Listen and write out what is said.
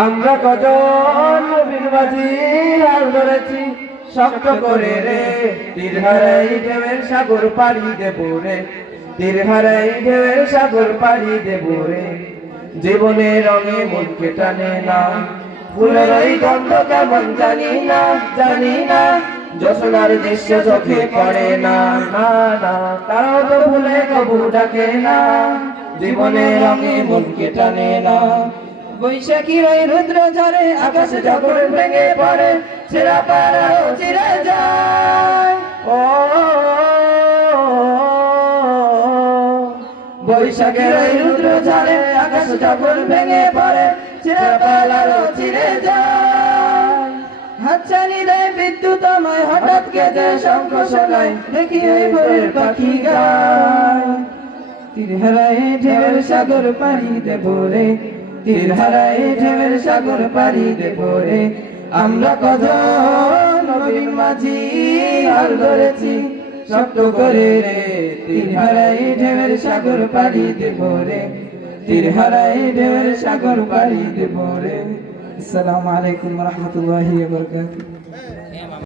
আমরা কজন নবীর মাঝি হাল ধরেছি শক্ত করে রে, তীর হারাই ঢেউয়ের সাগর পাড়ি দেব রে, তীর হারাই ঢেউয়ের সাগর পাড়ি দেব রে। জীবনের রঙে মনকে টানে না, ফুলের ওই গন্ধ কেমন জানি না, জানি না, জোছনার দৃশ্য চোখে পড়ে না, না না, তারাও তো ভুলে কবু ডাকে না, জীবনের রঙে মনকে টানে না। বৈশাখীর ওই রুদ্র ঝরে আকাশে যখন ভেঙে পড়ে, ছেঁড়া পাড়াও চিরে যায়। ও বৈশাখীর ওই রুদ্র ঝরে আকাশে যখন ভেঙে পড়ে, ছেঁড়া পাড়াও চিরে যায়। হাতছানি দেয় বিদ্যুতময়, হঠাৎ কেঁদে শঙ্খ শোনায়, দেখি ওই ভোরের পাখি গায়। তীর হারায় ঢেউয়ের সাগর পাড়ি দেব রে, তীর হারায় ঢেউয়ের সাগর পাড়ি দেব রে। আমরা কজন নবীর মাঝি হাল ধরেছি শক্ত করে রে, তীর হারায় ঢেউয়ের সাগর পাড়ি দেব রে, তীর হারায় ঢেউয়ের সাগর পাড়ি দেব রে। আসসালামু আলাইকুম ওয়া রাহমাতুল্লাহি ওয়া বারাকাতুহু।